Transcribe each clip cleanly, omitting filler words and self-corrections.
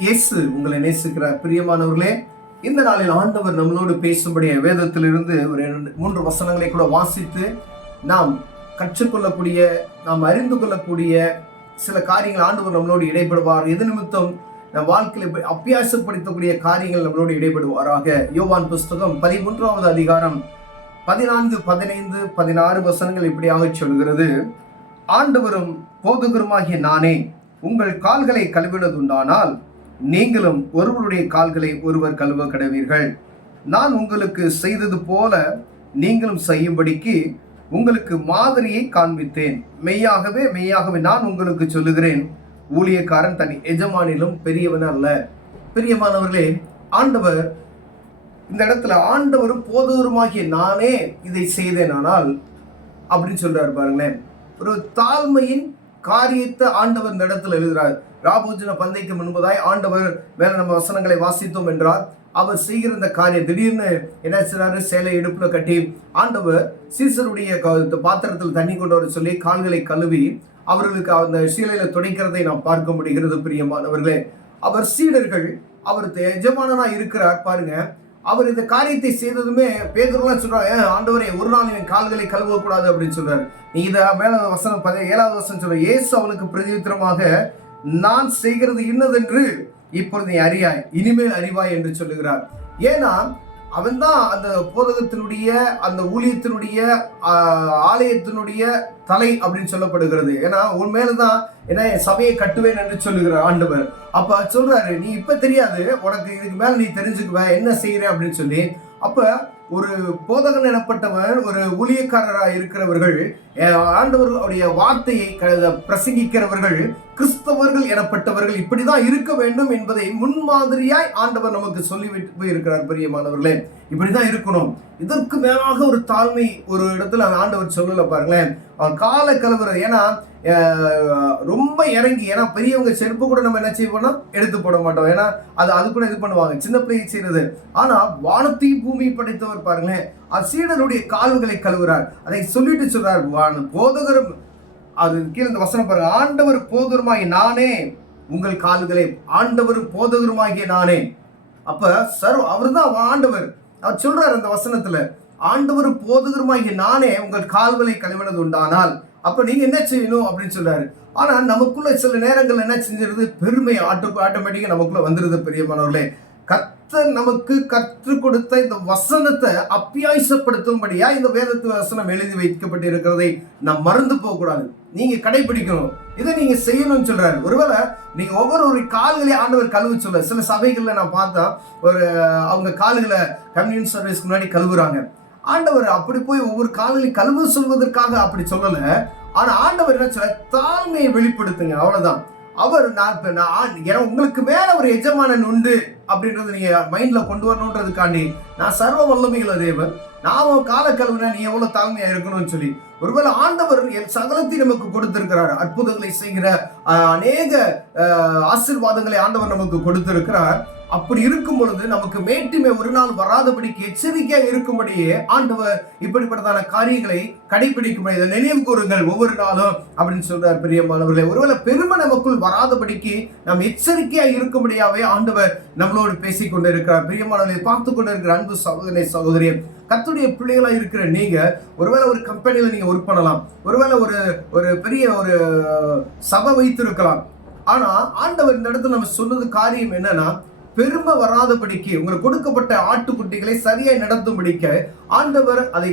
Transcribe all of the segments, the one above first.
இயேசு உங்களை நேசிக்கிறார். பிரியமானவர்களே, இந்த நாளில் ஆண்டவர் நம்மளோடு பேசும்படிய வேதத்திலிருந்து ஒரு 3 வசனங்களை கூட வாசித்து நாம் கற்றுக்கொள்ளக்கூடிய, நாம் அறிந்து கொள்ளக்கூடிய சில காரியங்கள் ஆண்டவர் நம்மளோடு இடைப்படுவார். எது நிமித்தம் நம் வாழ்க்கையில் அபியாசப்படுத்தக்கூடிய காரியங்கள் நம்மளோடு இடைப்படுவாராக. யோவான் புஸ்தகம் 13வது அதிகாரம் 14, 15, 16 வசனங்கள் இப்படியாக சொல்கிறது. ஆண்டவரும் போதகருமாகிய நானே உங்கள் கால்களை கழுவினதுண்டானால் நீங்களும் ஒருவருடைய கால்களை ஒருவர் கழுவ கடவீர்கள். நான் உங்களுக்கு செய்தது போல நீங்களும் செய்யும்படிக்கு உங்களுக்கு மாதிரியை காண்பித்தேன். மெய்யாகவே மெய்யாகவே நான் உங்களுக்கு சொல்லுகிறேன், ஊழியக்காரன் தன் எஜமானிலும் பெரியவன் அல்ல. பிரியமானவர்களே, ஆண்டவர் இந்த இடத்துல ஆண்டவரும் போதகருமாகிய நானே இதை செய்தேனானால் அப்படின்னு சொல்றாரு பாருங்களேன். ஒரு தாழ்மையின் காரியத்தை ஆண்டவர் இந்த இடத்துல எழுதுறார். ராபோஜன பந்தைக்கு முன்பதாய் ஆண்டவர் வேற நம்ம வசனங்களை வாசித்தோம் என்றால் அவர் செய்கிற இந்த காரியம் திடீர்னு என்ன செய்றாரு, சேலை இடுப்புல கட்டி ஆண்டவர் சீசருடைய பாத்திரத்தில் தண்ணி கொண்டு வர சொல்லி கால்களை கழுவி அவர்களுக்கு அந்த சீலையில துடைக்கிறதை நாம் பார்க்க முடிகிறது. பிரியமானவர்களே, அவர் சீடர்கள் அவர் எஜமானனா இருக்கிறார் பாருங்க. அவர் இந்த காரியத்தை செய்ததுமே பேதுருலாம் சொல்றாரு, ஆண்டவரே ஒரு நாள் என் கால்களை கழுவக்கூடாது அப்படின்னு சொல்றாரு. நீ இதை மேல வசனம் 7வது வசனம் சொல்ற, இயேசு அவனுக்கு பிரதியுத்தரமாக, நான் செய்கிறது இன்னதென்று இப்பொழுது நீ அறியாய், இனிமேல் அறிவாய் என்று சொல்லுகிறார். ஏன்னா அவன் தான் அந்த போதகத்தினுடைய அந்த ஊழியத்தினுடைய ஆலயத்தினுடைய தலை அப்படின்னு சொல்லப்படுகிறது. ஏன்னா உன் மேலதான் என்ன சபையை கட்டுவேன் என்று சொல்லுகிறார் ஆண்டவர். அப்ப சொல்றாரு, நீ இப்ப தெரியாது, உனக்கு இதுக்கு மேல நீ தெரிஞ்சுக்குவ என்ன செய்யற அப்படின்னு சொல்லி. அப்ப ஒரு போதகன் எனப்பட்டவர், ஒரு ஊழியக்காரராக இருக்கிறவர்கள், ஆண்டவர்களுடைய வார்த்தையை பிரசங்கிக்கிறவர்கள், கிறிஸ்தவர்கள் எனப்பட்டவர்கள் இப்படிதான் இருக்க வேண்டும் என்பதை முன்மாதிரியாய் ஆண்டவர் நமக்கு சொல்லிவிட்டு போயிருக்கிறார். பிரியமானவர்களே, இப்படிதான் இருக்கணும். இதற்கு மேலாக ஒரு தாழ்மை ஒரு இடத்துல ஆண்டவர் சொல்லல பாருங்களேன். அவன் காலை கழுவுறது. ஏன்னா ரொம்ப இறங்கி, ஏன்னா பெரியவங்க செருப்பு கூட நம்ம என்ன செய்வோம்னா எடுத்து போட மாட்டோம். ஏன்னா அது கூட இது பண்ணுவாங்க, சின்ன பிள்ளையை செய்யறது. ஆனா வானத்தையும் பூமியை படைத்தவர் பாருங்களேன், சீடருடைய கால்களை கழுவுறார். அதை சொல்லிட்டு சொல்றார், போதகரும் அது கீழே இந்த வசனம் பாருங்க, ஆண்டவர் போதகருமாகிய நானே உங்கள் கால்களை, ஆண்டவர் போதகருமாகிய நானே. அப்ப அவர் தான் ஆண்டவர். அவர் சொல்றாரு அந்த வசனத்துல, ஆண்டவர் போதகருமாகிய நானே உங்கள் கால்களை கழுவினது உண்டானால் அப்ப நீங்க என்ன செய்யணும் அப்படின்னு சொல்றாரு. ஆனா நமக்குள்ள சில நேரங்கள் என்ன செஞ்சிருது, பெருமை ஆட்டோமேட்டிக்கா நமக்குள்ள வந்துருது. பிரியமானவர்களே, கர்த்தர் நமக்கு கற்றுக் கொடுத்த இந்த வசனத்தை அப்பியாசப்படுத்தும்படியா இந்த வேதத்து வசனம் எழுதி வைக்கப்பட்டு இருக்கிறதை நாம் மறந்து போக கூடாது. நீங்க கடைபிடிக்கணும், இதை நீங்க செய்யணும்னு சொல்றாரு. ஒருவேளை நீங்க ஒவ்வொரு கால்களை ஆண்டவர் கழுவு சொல்ல, சில சபைகள்ல நான் பார்த்தா அவங்க கால்களை கம்யூனியன் சர்வீஸ்க்கு முன்னாடி கழுவுறாங்க. ஆண்டவர் அப்படி போய் ஒவ்வொரு கால்களையும் கழுவு சொல்வதற்காக அப்படி சொல்லல. ஆனா ஆண்டவர் என்ன சொல்ல, தாழ்மையை வெளிப்படுத்துங்க, அவ்வளவுதான். அவர் உங்களுக்கு மேல ஒரு எஜமானன் உண்டு அப்படின்றது நீங்க மைண்ட்ல கொண்டு வரணுன்றதுக்காண்டி, நான் சர்வ வல்லமையுள்ள தேவன், நான் கால கழுவுனா நீ எவ்வளவு தாழ்மையா இருக்கணும்னு சொல்லி ஒருவேளை ஆண்டவர் சகலத்தையும் நமக்கு கொடுத்திருக்கிறார். அற்புதங்களை செய்கிற அநேக ஆசீர்வாதங்களை ஆண்டவர் நமக்கு கொடுத்திருக்கிறார். அப்படி இருக்கும் பொழுது நமக்கு மேட்டுமே ஒரு நாள் வராதபடிக்கு எச்சரிக்கையா இருக்கும்படியே ஆண்டவர் இப்படிப்பட்டதான காரியங்களை கடைபிடிக்கும்படி இதை நினைவு கூறுங்கள் ஒவ்வொரு நாளும் அப்படின்னு சொல்றார். பிரியமானவர்களே, ஒருவேளை பெருமை நமக்குள் வராதபடிக்கு நாம் எச்சரிக்கையா இருக்கும்படியாவே ஆண்டவர் நம்மளோடு பேசிக் கொண்டு இருக்கிறார். பிரியமானவர்களை பார்த்து கொண்டு இருக்கிற அன்பு சகோதரனை சகோதரியை, கர்த்தருடைய பிள்ளைகளா இருக்கிற நீங்க ஒருவேளை ஒரு கம்பெனியில நீங்க ஒர்க் பண்ணலாம், ஒருவேளை ஒரு பெரிய ஒரு சபை வைத்திருக்கலாம். ஆனா ஆண்டவர் இந்த இடத்துல நம்ம சொன்னது காரியம் என்னன்னா, பெருமை வராதபடிக்கு உங்களுக்கு கொடுக்கப்பட்ட ஆட்டுக்குட்டிகளை சரியாய் நடத்தும்படிக்க ஆண்டவர் அதை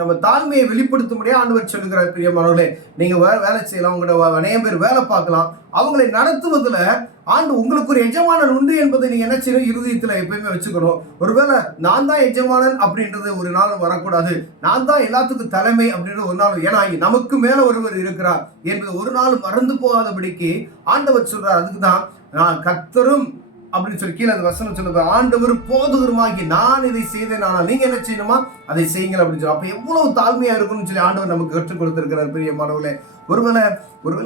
நம்ம தாழ்மையை வெளிப்படுத்தும்படியா ஆண்டவர் சொல்லுகிறார். பிரியமானவர்களே, நீங்க வேலை செய்யலாம், உங்களோட அநேக பேர் வேலை பார்க்கலாம், அவங்களை நடத்துவதுல உங்களுக்கு ஒரு எஜமானன் உண்டு என்பதை நீங்க என்ன செய்யணும், இருதயத்துல எப்பயுமே வச்சுக்கணும். ஒருவேளை நான் தான் எஜமானன் அப்படின்றது ஒரு நாள் வரக்கூடாது, நான் தான் எல்லாத்துக்கும் தலைமை அப்படின்றது ஒரு நாள், ஏன்னா நமக்கு மேல ஒருவர் இருக்கிறார் என்பது ஒரு நாள் மறந்து போகாதபடிக்கு ஆண்டவர் சொல்றார். அதுக்குதான் நான் கர்த்தரும் அப்படின்னு சொல்லி கீழே அந்த வசனம் சொல்லுது, ஆண்டவர் போதகருமாகி நான் இதை செய்தேன், ஆனால் நீங்க என்ன செய்யணுமா அதை செய்யுங்கள் அப்படின்னு சொல்லி. அப்ப எவ்வளவு தாழ்மையா இருக்கும்னு சொல்லி ஆண்டவர் நமக்கு கற்றுக் கொடுத்திருக்கிறார். பிரியமானவர்களே, ஒருவேளை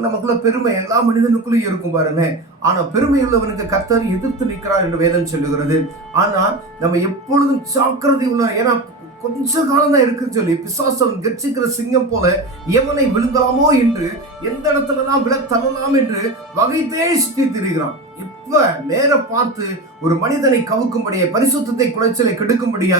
நமக்குள்ள பெருமை எல்லா மனிதனுக்குள்ளேயும் இருக்கும் பாருங்க. ஆனா பெருமை உள்ளவனுக்கு கர்த்தர் எதிர்த்து நிற்கிறார் என்று வேதம் சொல்லுகிறது. ஆனா நம்ம எப்பொழுதும் ஜாக்கிரதை உள்ள, ஏன்னா கொஞ்ச காலம் தான் இருக்குன்னு சொல்லி பிசாசன் கர்ச்சிக்கிற சிங்கம் போல எவனை விழுங்கலாமோ என்று, எந்த இடத்துலலாம் விழ தள்ளலாம் என்று வகை தேடி சுற்றி திரிகிறான். ரொம்ப நேரம் பார்த்து ஒரு மனிதனை கவுக்கும்படியே, பரிசுத்தத்தை குலைச்சலை கெடுக்கும்படியா,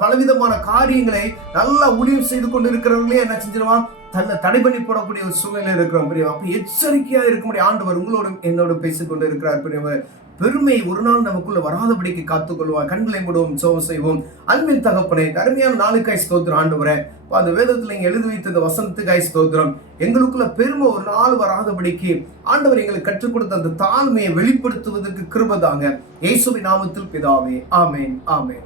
பலவிதமான காரியங்களை நல்லா ஊழியம் செய்து கொண்டு இருக்கிறவங்களே என்ன செஞ்சிருவான், தன்னை தடை பண்ணி போடக்கூடிய ஒரு சூழ்நிலை இருக்கிறோம். அப்ப எச்சரிக்கையா இருக்க முடியும். ஆண்டவர் உங்களோட என்னோட பேசிக் கொண்டு இருக்கிறார். பெருமை ஒரு நாள் நமக்குள்ள வராதபடிக்கு காத்துக்கொள்வார். கண்களை மூடுவோம், சோகம் செய்வோம். அன்பின் தகப்பனே, அருமையான நாளுக்காய் ஸ்தோத்திரம் ஆண்டவரே. அந்த வேதத்துல இங்க எழுதி வைத்த இந்த வசனத்துக்காய் ஸ்தோத்திரம். எங்களுக்குள்ள பெருமை ஒரு நாள் வராதபடிக்கு ஆண்டவர் எங்களுக்கு கற்றுக் கொடுத்த அந்த தாழ்மையை வெளிப்படுத்துவதற்கு கிருபை தாங்க. இயேசுவின் நாமத்தில் பிதாவே, ஆமென், ஆமென்.